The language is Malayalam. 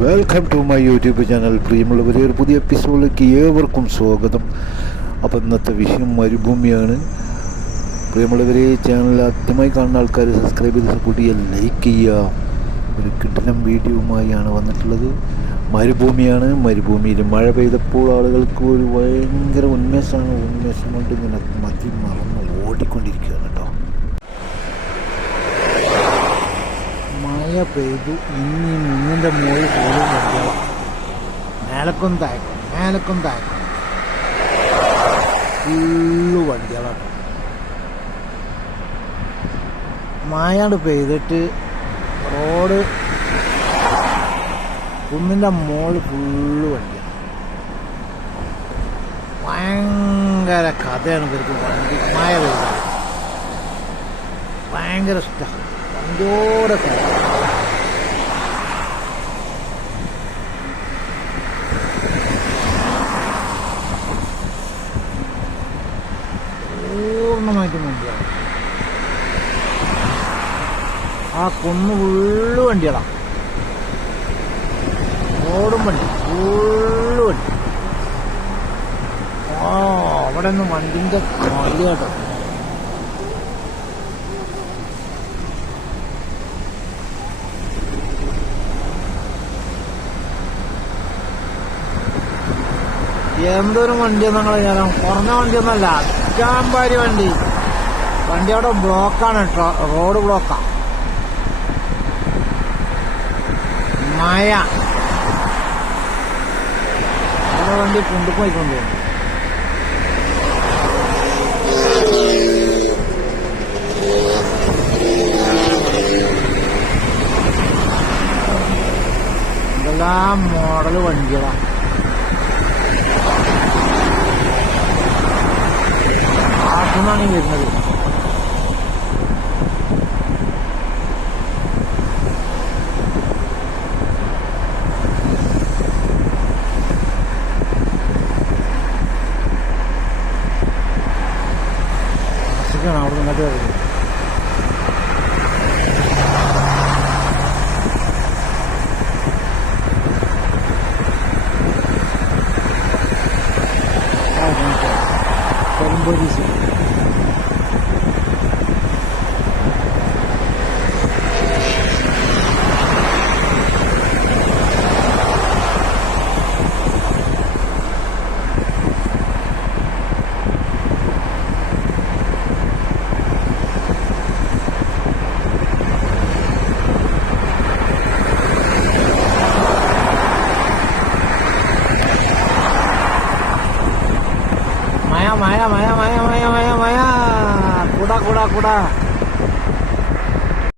Welcome to my YouTube channel പ്രിയമുള്ളവരെ ഒരു പുതിയ എപ്പിസോഡിലേക്ക് ഏവർക്കും സ്വാഗതം. അപ്പോൾ ഇന്നത്തെ വിഷയം മരുഭൂമിയാണ്. പ്രിയമുള്ളവരെ ചാനൽ ആദ്യമായി കാണുന്ന ആൾക്കാർ സബ്സ്ക്രൈബ് ചെയ്ത് സപ്പോർട്ട് ചെയ്യുക ലൈക്ക് ചെയ്യുക. ഒരു കിട്ടലം വീഡിയോയുമായാണ് വന്നിട്ടുള്ളത്. മരുഭൂമിയാണ്. മരുഭൂമിയിൽ മഴ പെയ്തപ്പോൾ ആളുകൾക്ക് ഒരു ഭയങ്കര ഉന്മേഷമാണ്. ഉന്മേഷം കൊണ്ട് ഇങ്ങനെ മതി മറന്ന് ഓടിക്കൊണ്ടിരിക്കുകയാണ് കേട്ടോ. മഴ പെയ്തു. ഇനി മുന്നിന്റെ മുകളിൽ പോലും വണ്ടികളാണ് മേലക്കും താഴ്ക്കും മേലക്കും താഴ്ക്കും ഫുള്ള് വണ്ടികളാണ്. മഴയാണ് പെയ്തിട്ട് റോഡ് കുന്നിന്റെ മുകളിൽ ഫുള്ള് വണ്ടിയാണ് ഭയങ്കര കഥയാണ് ഇവർക്ക് വണ്ടി മഴ പെയ്ത ഭയങ്കര ഇഷ്ടമാണ്. വണ്ടിയോടെ കഥ പൂർണമായിട്ടും വണ്ടിയാണ് ആ കുന്ന് ഫുള്ള് വണ്ടികളാണ് ഓടും വണ്ടി ഫുള്ള് വണ്ടി. ആ അവിടെ നിന്ന് വണ്ടിന്റെ കളിയാട്ടോ എന്തൊരു വണ്ടിയെന്ന് ഞങ്ങളെ ഞാൻ കുറഞ്ഞ വണ്ടിയൊന്നല്ല അറ്റാമ്പാരി വണ്ടി. വണ്ടി അവിടെ ബ്ലോക്കാണ് കേട്ടോ റോഡ് ബ്ലോക്കാ. മഴ. അവിടെ വണ്ടി കൊണ്ടുപോയിക്കൊണ്ടു എന്തെല്ലാം മോഡൽ വണ്ടികളാണ് കാട്ടുന്നാണ് ഈ വരുന്നത് ആശിക്കാണ് അവിടെ നിന്നിട്ട് വരുന്നത് করে മയ മയ മയ മയ മയ മയ മയ കുട കുട കുട